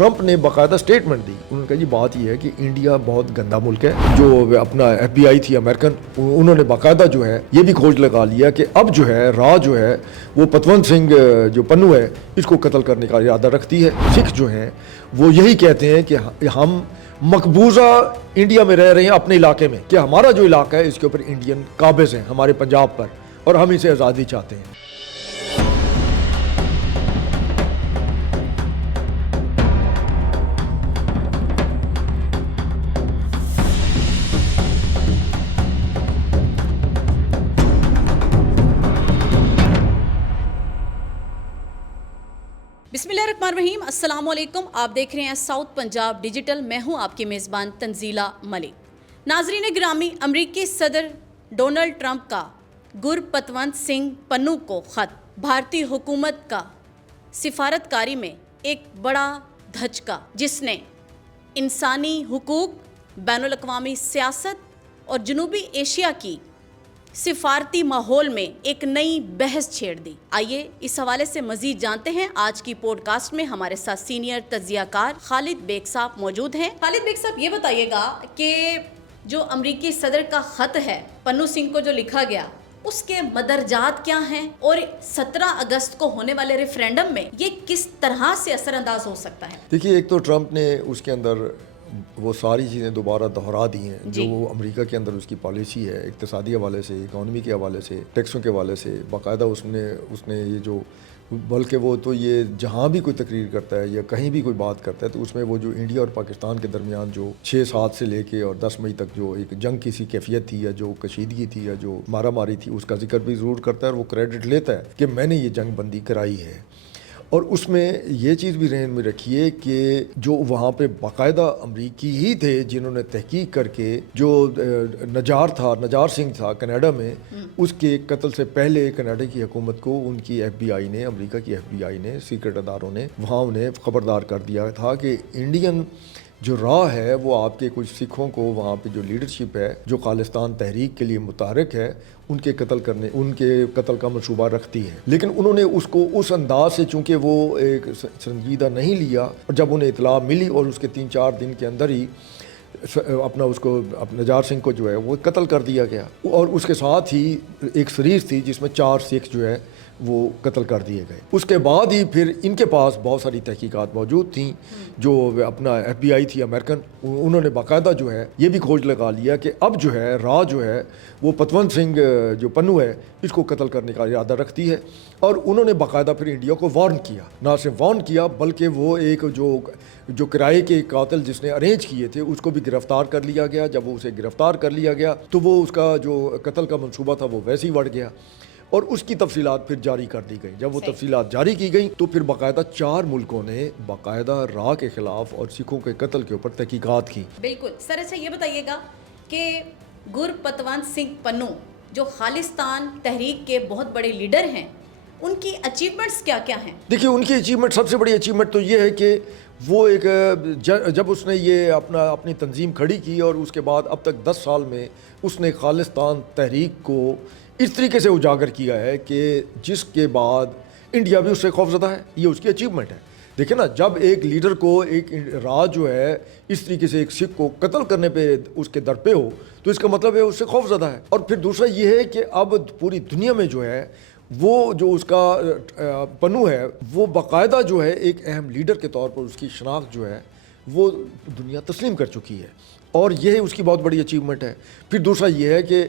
Trump نے باقاعدہ statement دی. انہوں نے کہا جی بات یہ ہے کہ انڈیا بہت گندا ملک ہے. جو اپنا ایف بی آئی تھی امریکن, انہوں نے باقاعدہ جو ہے یہ بھی کھوج لگا لیا کہ اب جو ہے راہ جو ہے وہ پتونت سنگھ جو پنو ہے اس کو قتل کرنے کا ارادہ رکھتی ہے. سکھ جو ہیں وہ یہی کہتے ہیں کہ ہم مقبوضہ انڈیا میں رہ رہے ہیں اپنے علاقے میں, کہ ہمارا جو علاقہ ہے اس کے اوپر انڈین قابض ہیں ہمارے پنجاب پر, اور ہم اسے آزادی چاہتے ہیں. بسم اللہ الرحمن الرحیم. السلام علیکم. آپ دیکھ رہے ہیں ساؤتھ پنجاب ڈیجیٹل. میں ہوں آپ کی میزبان تنزیلہ ملک. ناظرین گرامی, امریکی صدر ڈونلڈ ٹرمپ کا گرپتونت سنگھ پنو کو خط بھارتی حکومت کا سفارتکاری میں ایک بڑا دھچکا, جس نے انسانی حقوق, بین الاقوامی سیاست اور جنوبی ایشیا کی سفارتی ماحول میں ایک نئی بحث چھیڑ دی. آئیے اس حوالے سے مزید جانتے ہیں. آج کی پوڈ کاسٹ میں ہمارے ساتھ سینئر تجزیہ کار خالد بیگ صاحب موجود ہیں. خالد بیگ صاحب, یہ بتائیے گا کہ جو امریکی صدر کا خط ہے پنو سنگھ کو جو لکھا گیا, اس کے مدرجات کیا ہیں, اور 17 اگست کو ہونے والے ریفرینڈم میں یہ کس طرح سے اثر انداز ہو سکتا ہے؟ دیکھیے, ایک تو ٹرمپ نے اس کے اندر وہ ساری چیزیں دوبارہ دہرا دی ہیں جو وہ امریکہ کے اندر اس کی پالیسی ہے, اقتصادی حوالے سے, اکانومی کے حوالے سے, ٹیکسوں کے حوالے سے. باقاعدہ اس نے یہ جو, بلکہ وہ تو یہ جہاں بھی کوئی تقریر کرتا ہے یا کہیں بھی کوئی بات کرتا ہے تو اس میں وہ جو انڈیا اور پاکستان کے درمیان جو 6-7 سے لے کے اور 10 مئی تک جو ایک جنگ کی سی کیفیت تھی یا جو کشیدگی تھی یا جو مارا ماری تھی, اس کا ذکر بھی ضرور کرتا ہے اور وہ کریڈٹ لیتا ہے کہ میں نے یہ جنگ بندی کرائی ہے. اور اس میں یہ چیز بھی ذہن میں رکھیے کہ جو وہاں پہ باقاعدہ امریکی ہی تھے جنہوں نے تحقیق کر کے جو نجار سنگھ تھا کینیڈا میں, اس کے قتل سے پہلے کینیڈا کی حکومت کو ان کی ایف بی آئی نے, امریکہ کی ایف بی آئی نے, سیکرٹ اداروں نے وہاں انہیں خبردار کر دیا تھا کہ انڈین جو راہ ہے وہ آپ کے کچھ سکھوں کو وہاں پہ جو لیڈرشپ ہے جو خالصتان تحریک کے لیے متحرک ہے ان کے قتل کا منصوبہ رکھتی ہے. لیکن انہوں نے اس کو اس انداز سے, چونکہ وہ ایک سنجیدہ نہیں لیا, اور جب انہیں اطلاع ملی اور اس کے 3-4 دن کے اندر ہی نجار سنگھ کو جو ہے وہ قتل کر دیا گیا, اور اس کے ساتھ ہی ایک سیریز تھی جس میں 4 سکھ جو ہے وہ قتل کر دیے گئے. اس کے بعد ہی پھر ان کے پاس بہت ساری تحقیقات موجود تھیں. جو اپنا ایف بی آئی تھی امریکن, انہوں نے باقاعدہ جو ہے یہ بھی کھوج لگا لیا کہ اب جو ہے راہ جو ہے وہ پتونت سنگھ جو پنو ہے اس کو قتل کرنے کا ارادہ رکھتی ہے. اور انہوں نے باقاعدہ پھر انڈیا کو وارن کیا, نہ صرف وارن کیا بلکہ وہ ایک جو کرائے کے قاتل جس نے ارینج کیے تھے اس کو بھی گرفتار کر لیا گیا. جب وہ اسے گرفتار کر لیا گیا تو وہ اس کا جو قتل کا منصوبہ تھا وہ ویسے ہی بڑھ گیا, اور اس کی تفصیلات پھر جاری کر دی گئی. جب وہ تفصیلات جاری کی گئیں تو پھر باقاعدہ 4 ملکوں نے باقاعدہ راہ کے خلاف اور سکھوں کے قتل کے اوپر تحقیقات کی. بالکل سر. اچھا یہ بتائیے گا کہ گرپتونت سنگھ پنو جو خالصتان تحریک کے بہت بڑے لیڈر ہیں, ان کی اچیومنٹس کیا کیا ہیں؟ دیکھیے, ان کی اچیومنٹ, سب سے بڑی اچیومنٹ تو یہ ہے کہ وہ ایک جب اس نے یہ اپنی تنظیم کھڑی کی اور اس کے بعد اب تک 10 سال میں اس نے خالصتان تحریک کو اس طریقے سے اجاگر کیا ہے کہ جس کے بعد انڈیا بھی اس سے خوفزدہ ہے. یہ اس کی اچیومنٹ ہے. دیکھیں نا, جب ایک لیڈر کو ایک راہ جو ہے اس طریقے سے ایک سکھ کو قتل کرنے پہ اس کے در پہ ہو تو اس کا مطلب ہے اس سے خوفزدہ ہے. اور پھر دوسرا یہ ہے کہ اب پوری دنیا میں جو ہے وہ جو اس کا پنو ہے وہ باقاعدہ جو ہے ایک اہم لیڈر کے طور پر اس کی شناخت جو ہے وہ دنیا تسلیم کر چکی ہے, اور یہ اس کی بہت بڑی اچیومنٹ ہے. پھر دوسرا یہ ہے کہ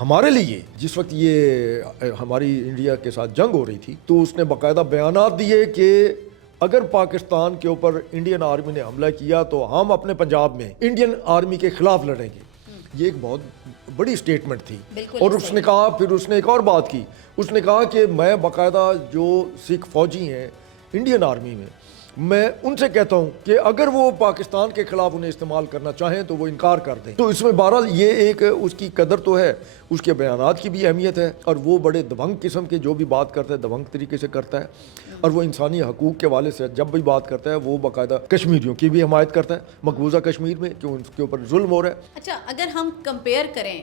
ہمارے لیے جس وقت یہ ہماری انڈیا کے ساتھ جنگ ہو رہی تھی تو اس نے باقاعدہ بیانات دیے کہ اگر پاکستان کے اوپر انڈین آرمی نے حملہ کیا تو ہم اپنے پنجاب میں انڈین آرمی کے خلاف لڑیں گے. یہ ایک بہت بڑی سٹیٹمنٹ تھی. اور اس نے کہا, پھر اس نے ایک اور بات کی, اس نے کہا کہ میں باقاعدہ جو سکھ فوجی ہیں انڈین آرمی میں ان سے کہتا ہوں کہ اگر وہ پاکستان کے خلاف انہیں استعمال کرنا چاہیں تو وہ انکار کر دیں. تو اس میں بہرحال یہ ایک اس کی قدر تو ہے, اس کے بیانات کی بھی اہمیت ہے, اور وہ بڑے دبنگ قسم کے جو بھی بات کرتا ہے دبنگ طریقے سے کرتا ہے, اور وہ انسانی حقوق کے حوالے سے جب بھی بات کرتا ہے وہ باقاعدہ کشمیریوں کی بھی حمایت کرتا ہے مقبوضہ کشمیر میں جو ان کے اوپر ظلم ہو رہا ہے. اچھا, اگر ہم کمپیئر کریں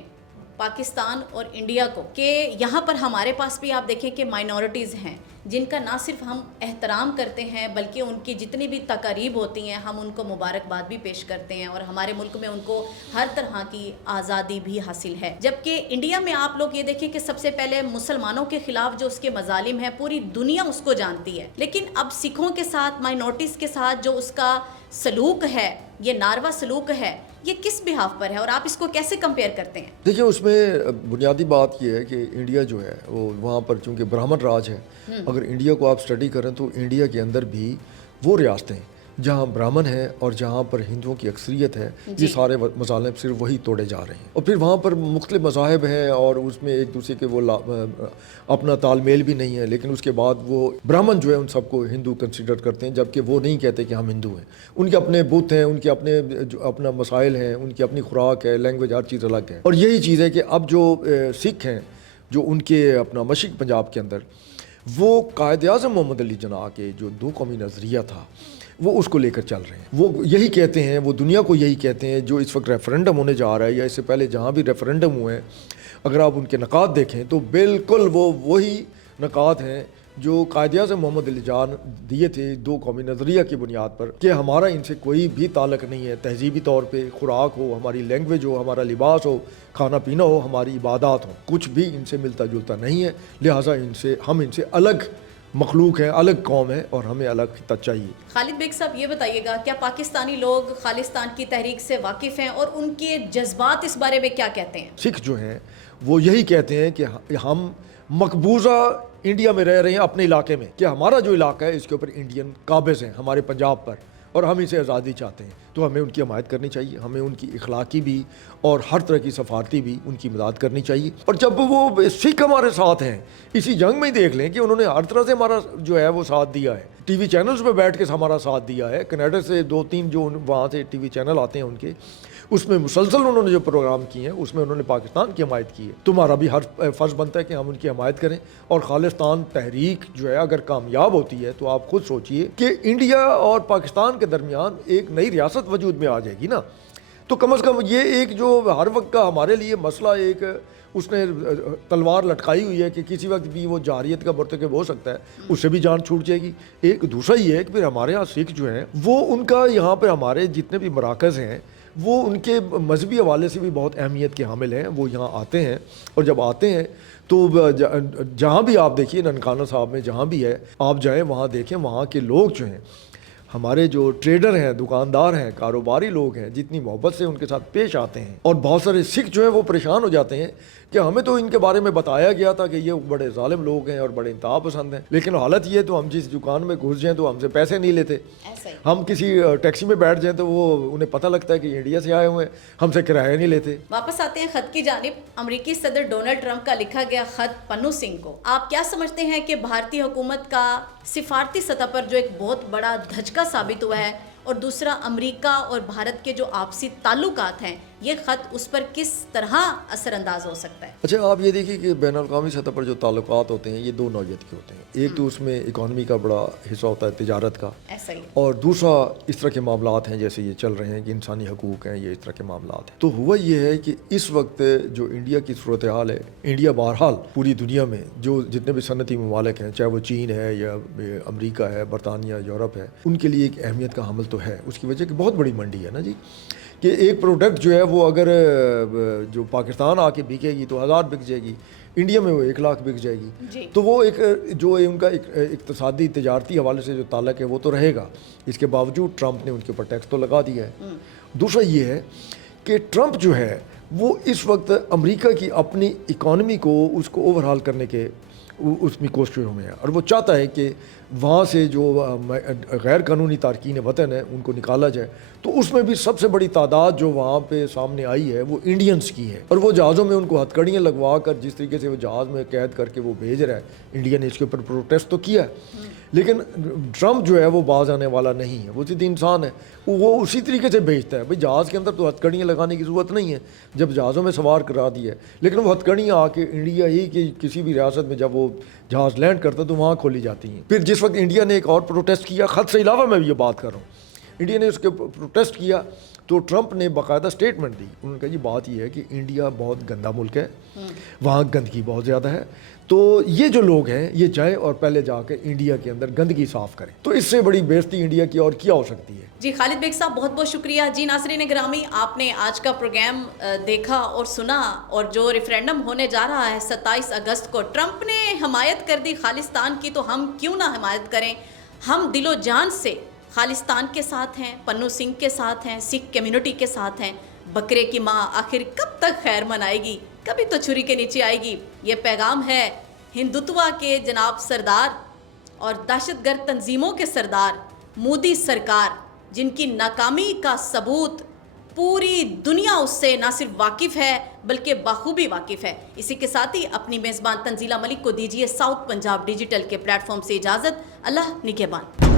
پاکستان اور انڈیا کو, کہ یہاں پر ہمارے پاس بھی آپ دیکھیں کہ مائنورٹیز ہیں جن کا نہ صرف ہم احترام کرتے ہیں بلکہ ان کی جتنی بھی تقاریب ہوتی ہیں ہم ان کو مبارکباد بھی پیش کرتے ہیں، اور ہمارے ملک میں ان کو ہر طرح کی آزادی بھی حاصل ہے. جبکہ انڈیا میں آپ لوگ یہ دیکھیں کہ سب سے پہلے مسلمانوں کے خلاف جو اس کے مظالم ہیں پوری دنیا اس کو جانتی ہے، لیکن اب سکھوں کے ساتھ، مائنورٹیز کے ساتھ جو اس کا سلوک ہے، یہ ناروا سلوک ہے، یہ کس بحاف پر ہے اور آپ اس کو کیسے کمپیئر کرتے ہیں؟ دیکھیں اس میں بنیادی بات یہ ہے کہ انڈیا جو ہے وہ وہاں پر چونکہ برہمن راج ہے، اگر انڈیا کو آپ اسٹڈی کریں تو انڈیا کے اندر بھی وہ ریاستیں جہاں برہمن ہیں اور جہاں پر ہندوؤں کی اکثریت ہے، یہ سارے مظالم صرف وہی توڑے جا رہے ہیں. اور پھر وہاں پر مختلف مذاہب ہیں اور اس میں ایک دوسرے کے وہ اپنا تال میل بھی نہیں ہے، لیکن اس کے بعد وہ برہمن جو ہے ان سب کو ہندو کنسیڈر کرتے ہیں، جبکہ وہ نہیں کہتے کہ ہم ہندو ہیں. ان کے اپنے بت ہیں، ان کے اپنا مسائل ہیں، ان کی اپنی خوراک ہے، لینگویج، ہر چیز الگ ہے. اور یہی چیز ہے کہ اب جو سکھ ہیں جو ان کے اپنا مشرق پنجاب کے اندر، وہ قائد اعظم محمد علی جناح کے جو دو قومی نظریہ تھا وہ اس کو لے کر چل رہے ہیں. وہ یہی کہتے ہیں، وہ دنیا کو یہی کہتے ہیں. جو اس وقت ریفرنڈم ہونے جا رہا ہے یا اس سے پہلے جہاں بھی ریفرنڈم ہوئے ہیں، اگر آپ ان کے نکات دیکھیں تو بالکل وہ وہی نکات ہیں جو قائد اعظم محمد علی جان دیے تھے دو قومی نظریہ کی بنیاد پر، کہ ہمارا ان سے کوئی بھی تعلق نہیں ہے. تہذیبی طور پہ خوراک ہو، ہماری لینگویج ہو، ہمارا لباس ہو، کھانا پینا ہو، ہماری عبادات ہو، کچھ بھی ان سے ملتا جلتا نہیں ہے. لہٰذا ہم ان سے الگ مخلوق ہیں، الگ قوم ہے اور ہمیں الگ خطہ چاہیے. خالد بیگ صاحب یہ بتائیے گا، کیا پاکستانی لوگ خالصتان کی تحریک سے واقف ہیں اور ان کے جذبات اس بارے میں کیا کہتے ہیں؟ سکھ جو ہیں وہ یہی کہتے ہیں کہ ہم مقبوضہ انڈیا میں رہ رہے ہیں اپنے علاقے میں، کہ ہمارا جو علاقہ ہے اس کے اوپر انڈین قابض ہیں ہمارے پنجاب پر، اور ہم اسے آزادی چاہتے ہیں. تو ہمیں ان کی حمایت کرنی چاہیے، ہمیں ان کی اخلاقی بھی اور ہر طرح کی سفارتی بھی ان کی مدد کرنی چاہیے. اور جب وہ سکھ ہمارے ساتھ ہیں، اسی جنگ میں ہی دیکھ لیں کہ انہوں نے ہر طرح سے ہمارا جو ہے وہ ساتھ دیا ہے. ٹی وی چینلز پہ بیٹھ کے ہمارا ساتھ دیا ہے. کینیڈا سے 2-3 جو وہاں سے ٹی وی چینل آتے ہیں ان کے، اس میں مسلسل انہوں نے جو پروگرام کیے ہیں اس میں انہوں نے پاکستان کی حمایت کی ہے. تمہارا بھی ہر فرض بنتا ہے کہ ہم ان کی حمایت کریں. اور خالصتان تحریک جو ہے اگر کامیاب ہوتی ہے تو آپ خود سوچئے کہ انڈیا اور پاکستان کے درمیان ایک نئی ریاست وجود میں آ جائے گی نا. تو کم از کم یہ ایک جو ہر وقت کا ہمارے لیے مسئلہ ایک اس نے تلوار لٹکائی ہوئی ہے کہ کسی وقت بھی وہ جارحیت کا مرتکب ہو سکتا ہے، اس سے بھی جان چھوٹ جائے گی. ایک دوسرا یہ ہے کہ پھر ہمارے یہاں سکھ جو ہیں وہ ان کا یہاں پہ ہمارے جتنے بھی مراکز ہیں وہ ان کے مذہبی حوالے سے بھی بہت اہمیت کے حامل ہیں. وہ یہاں آتے ہیں اور جب آتے ہیں تو جہاں بھی آپ دیکھیے ننکانہ صاحب میں جہاں بھی ہے آپ جائیں وہاں دیکھیں، وہاں کے لوگ جو ہیں ہمارے جو ٹریڈر ہیں، دکاندار ہیں، کاروباری لوگ ہیں، جتنی محبت سے ان کے ساتھ پیش آتے ہیں. اور بہت سارے سکھ جو ہیں وہ پریشان ہو جاتے ہیں کہ ہمیں تو ان کے بارے میں بتایا گیا تھا کہ یہ بڑے ظالم لوگ ہیں اور بڑے انتہا پسند ہیں، لیکن حالت یہ تو ہم جس دکان میں گھس جائیں تو ہم سے پیسے نہیں لیتے. ہم کسی ٹیکسی میں بیٹھ جائیں تو وہ انہیں پتہ لگتا ہے کہ انڈیا سے آئے ہوئے ہیں، ہم سے کرایہ نہیں لیتے. واپس آتے ہیں خط کی جانب. امریکی صدر ڈونلڈ ٹرمپ کا لکھا گیا خط پنو سنگھ کو. آپ کیا سمجھتے ہیں کہ بھارتی حکومت کا سفارتی سطح پر جو ایک بہت بڑا دھچکا ثابت ہوا ہے، اور دوسرا امریکہ اور بھارت کے جو آپسی تعلقات ہیں، یہ خط اس پر کس طرح اثر انداز ہو سکتا ہے؟ اچھا آپ یہ دیکھیے کہ بین الاقوامی سطح پر جو تعلقات ہوتے ہیں یہ دو نوعیت کے ہوتے ہیں. ایک تو اس میں اکانومی کا بڑا حصہ ہوتا ہے، تجارت کا، ایسا ہی. اور دوسرا اس طرح کے معاملات ہیں جیسے یہ چل رہے ہیں کہ انسانی حقوق ہیں، یہ اس طرح کے معاملات ہیں. تو ہوا یہ ہے کہ اس وقت جو انڈیا کی صورتحال ہے، انڈیا بہرحال پوری دنیا میں جو جتنے بھی صنعتی ممالک ہیں، چاہے وہ چین ہے یا امریکہ ہے، برطانیہ، یورپ ہے، ان کے لیے ایک اہمیت کا حامل تو ہے. اس کی وجہ کہ بہت بڑی منڈی ہے نا جی، کہ ایک پروڈکٹ جو ہے وہ اگر جو پاکستان آ کے بکے گی تو 1000 بک جائے گی، انڈیا میں وہ 1 لاکھ بک جائے گی. تو وہ ایک جو ان کا اقتصادی تجارتی حوالے سے جو تعلق ہے وہ تو رہے گا. اس کے باوجود ٹرمپ نے ان کے اوپر ٹیکس تو لگا دیا ہے. دوسرا یہ ہے کہ ٹرمپ جو ہے وہ اس وقت امریکہ کی اپنی اکانومی کو اس کو اوور ہال کرنے کے اس میں کوششوں میں ہے، اور وہ چاہتا ہے کہ وہاں سے جو غیر قانونی تارکین وطن ہیں ان کو نکالا جائے. تو اس میں بھی سب سے بڑی تعداد جو وہاں پہ سامنے آئی ہے وہ انڈینز کی ہے، اور وہ جہازوں میں ان کو ہتھ کڑیاں لگوا کر جس طریقے سے وہ جہاز میں قید کر کے وہ بھیج رہا ہے. انڈیا نے اس کے اوپر پروٹیسٹ تو کیا ہے، لیکن ٹرمپ جو ہے وہ باز آنے والا نہیں ہے. وہ سیدھی انسان ہے، وہ اسی طریقے سے بھیجتا ہے. بھائی جہاز کے اندر تو ہتھ کڑیاں لگانے کی ضرورت نہیں ہے جب جہازوں میں سوار کرا دی ہے، لیکن وہ ہتھ کڑیاں آ کے انڈیا ہی کی کسی بھی ریاست میں جب وہ جہاز لینڈ کرتا تو وہاں کھولی جاتی ہیں. پھر جس وقت انڈیا نے ایک اور پروٹیسٹ کیا، خط سے علاوہ میں بھی یہ بات کر رہا ہوں، انڈیا نے اس کے پروٹیسٹ کیا تو ٹرمپ نے باقاعدہ اسٹیٹمنٹ دی. انہوں نے کہا جی بات یہ ہے کہ انڈیا بہت گندا ملک ہے, وہاں گندگی بہت زیادہ ہے, تو یہ جو لوگ ہیں یہ جائیں اور پہلے جا کے انڈیا کے اندر گندگی صاف کریں. تو اس سے بڑی بےعزتی انڈیا کی اور کیا ہو سکتی ہے. جی خالد بیگ صاحب بہت بہت شکریہ. جی ناظرین گرامی, آپ نے آج کا پروگرام دیکھا اور سنا, اور جو ریفرینڈم ہونے جا رہا ہے 27 اگست کو, ٹرمپ نے حمایت کر دی خالصتان کی, تو ہم کیوں نہ حمایت کریں. ہم دل و جان سے خالصتان کے ساتھ ہیں, پنو سنگھ کے ساتھ ہیں, سکھ کمیونٹی کے ساتھ ہیں. بکرے کی ماں آخر کب تک خیر منائے گی, کبھی تو چھری کے نیچے آئے گی. یہ پیغام ہے ہندوتوا کے جناب سردار اور دہشت گرد تنظیموں کے سردار مودی سرکار, جن کی ناکامی کا ثبوت پوری دنیا اس سے نہ صرف واقف ہے بلکہ بخوبی واقف ہے. اسی کے ساتھ ہی اپنی میزبان تنزیلہ ملک کو دیجیے ساؤتھ پنجاب ڈیجیٹل کے پلیٹ فارم سے اجازت. اللہ نگہبان.